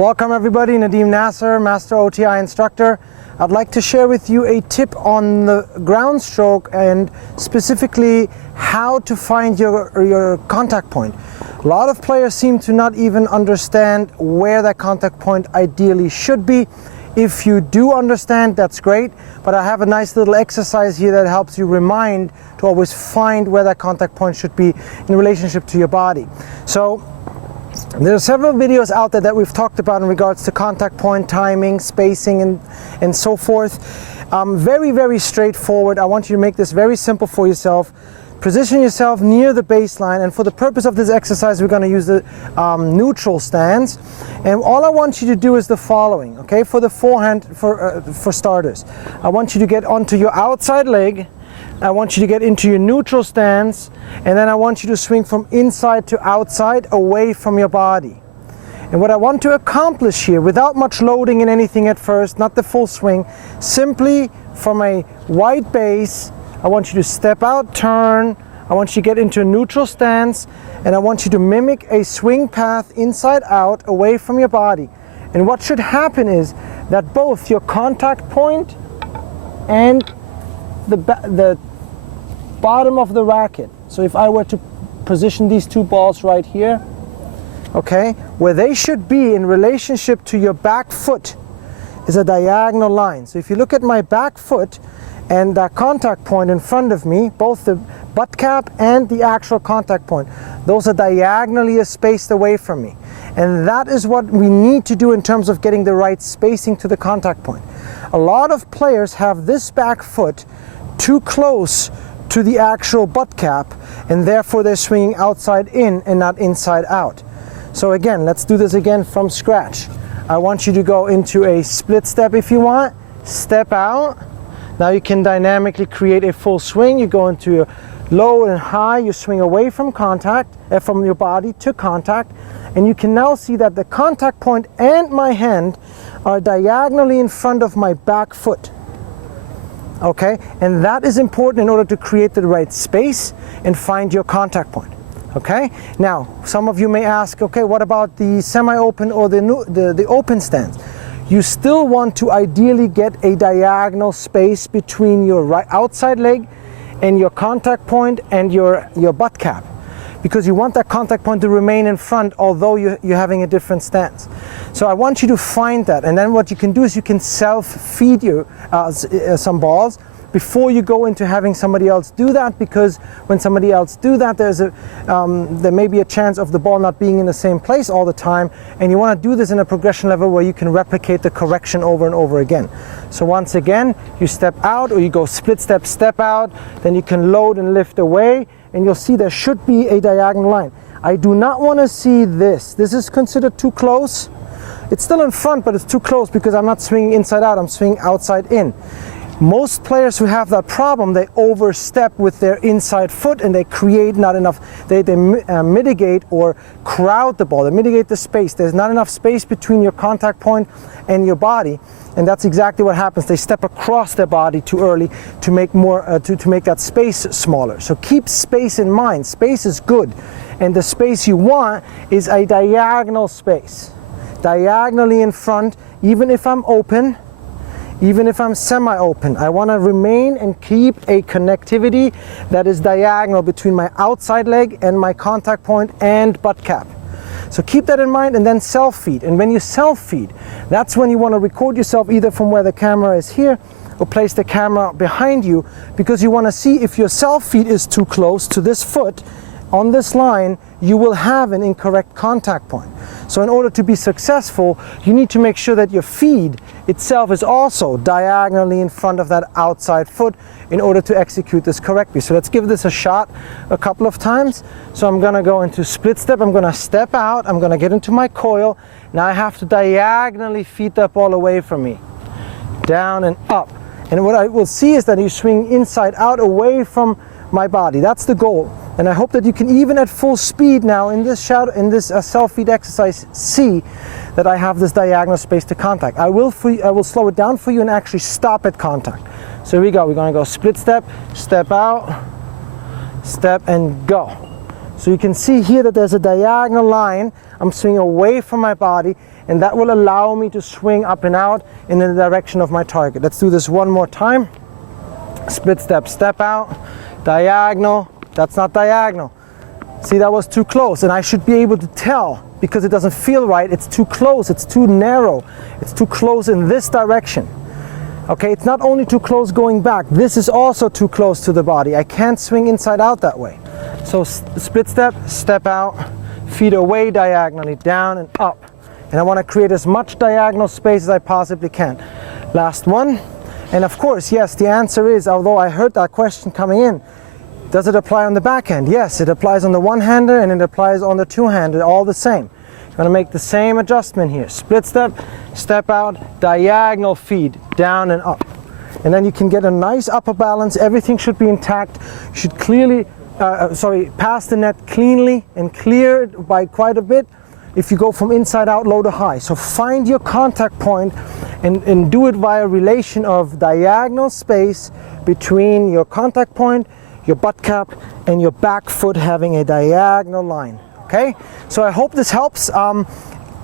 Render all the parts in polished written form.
Welcome everybody, Nadim Naser, Master OTI Instructor. I'd like to share with you a tip on the ground stroke and specifically how to find your contact point. A lot of players seem to not even understand where that contact point ideally should be. If you do understand, that's great, but I have a nice little exercise here that helps you remind to always find where that contact point should be in relationship to your body. So there are several videos out there that we've talked about in regards to contact point, timing, spacing, and so forth. Very, very straightforward. I want you to make this very simple for yourself. Position yourself near the baseline, and for the purpose of this exercise, we're going to use the neutral stance. And all I want you to do is the following, okay? For the forehand, for starters, I want you to get onto your outside leg. I want you to get into your neutral stance, and then I want you to swing from inside to outside away from your body. And what I want to accomplish here, without much loading in anything at first, not the full swing, simply from a wide base, I want you to step out, turn, I want you to get into a neutral stance, and I want you to mimic a swing path inside out away from your body. And what should happen is that both your contact point and the bottom of the racket, so if I were to position these two balls right here, okay, where they should be in relationship to your back foot is a diagonal line. So if you look at my back foot and that contact point in front of me, both the butt cap and the actual contact point, those are diagonally spaced away from me. And that is what we need to do in terms of getting the right spacing to the contact point. A lot of players have this back foot too close to the actual butt cap, and therefore they're swinging outside in and not inside out. So again, let's do this again from scratch. I want you to go into a split step if you want, step out. Now you can dynamically create a full swing. You go into your low and high, you swing away from contact, from your body to contact, and you can now see that the contact point and my hand are diagonally in front of my back foot. Okay, and that is important in order to create the right space and find your contact point. Okay, now some of you may ask, okay, what about the semi-open or the open stance? You still want to ideally get a diagonal space between your right outside leg and your contact point and your butt cap, because you want that contact point to remain in front although you're having a different stance. So I want you to find that, and then what you can do is you can self-feed some balls before you go into having somebody else do that, because when somebody else do that, there may be a chance of the ball not being in the same place all the time, and you want to do this in a progression level where you can replicate the correction over and over again. So once again, you step out, or you go split step, step out, then you can load and lift away, and you'll see there should be a diagonal line. I do not want to see this. This is considered too close. It's still in front, but it's too close because I'm not swinging inside out, I'm swinging outside in. Most players who have that problem, they overstep with their inside foot and they create not enough, they mitigate or crowd the ball, they mitigate the space. There's not enough space between your contact point and your body, and that's exactly what happens. They step across their body too early to make to make that space smaller. So keep space in mind. Space is good, and the space you want is a diagonal space. Diagonally in front, even if I'm open, even if I'm semi-open, I want to remain and keep a connectivity that is diagonal between my outside leg and my contact point and butt cap. So keep that in mind, and then self-feed. And when you self-feed, that's when you want to record yourself either from where the camera is here or place the camera behind you, because you want to see if your self-feed is too close to this foot on this line, you will have an incorrect contact point. So in order to be successful, you need to make sure that your feed itself is also diagonally in front of that outside foot in order to execute this correctly. So let's give this a shot a couple of times. So I'm going to go into split step, I'm going to step out, I'm going to get into my coil. Now I have to diagonally feed that ball away from me, down and up. And what I will see is that you swing inside out away from my body. That's the goal. And I hope that you can, even at full speed now in this self-feed exercise, see that I have this diagonal space to contact. I will slow it down for you and actually stop at contact. So here we go. We're going to go split step, step out, step, and go. So you can see here that there's a diagonal line. I'm swinging away from my body, and that will allow me to swing up and out in the direction of my target. Let's do this one more time. Split step, step out, diagonal. That's not diagonal. See, that was too close, and I should be able to tell because it doesn't feel right. It's too close, it's too narrow, it's too close in this direction. Okay, it's not only too close going back, this is also too close to the body. I can't swing inside out that way. So split step, step out, feet away diagonally, down and up. And I want to create as much diagonal space as I possibly can. Last one. And of course, yes, the answer is, although I heard that question coming in, does it apply on the backhand? Yes, it applies on the one-hander and it applies on the two-hander, all the same. I'm going to make the same adjustment here. Split step, step out, diagonal feed, down and up. And then you can get a nice upper balance. Everything should be intact. You should clearly, pass the net cleanly and clear it by quite a bit if you go from inside out, low to high. So find your contact point and do it via relation of diagonal space between your contact point, your butt cap, and your back foot having a diagonal line. Okay, so I hope this helps.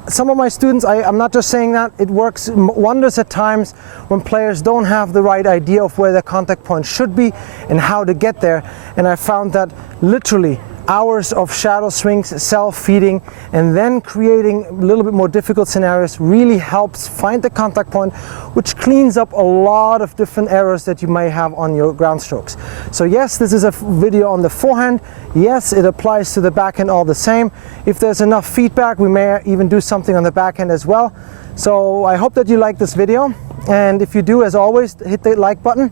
Some of my students, I'm not just saying that, it works wonders at times when players don't have the right idea of where their contact point should be and how to get there. And I found that literally hours of shadow swings, self-feeding, and then creating a little bit more difficult scenarios really helps find the contact point, which cleans up a lot of different errors that you may have on your ground strokes. So yes, this is a video on the forehand. Yes, it applies to the backhand all the same. If there's enough feedback, we may even do something on the backhand as well. So I hope that you like this video, and if you do, as always, hit the like button.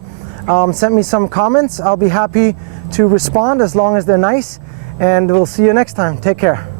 Send me some comments. I'll be happy to respond as long as they're nice. And we'll see you next time. Take care.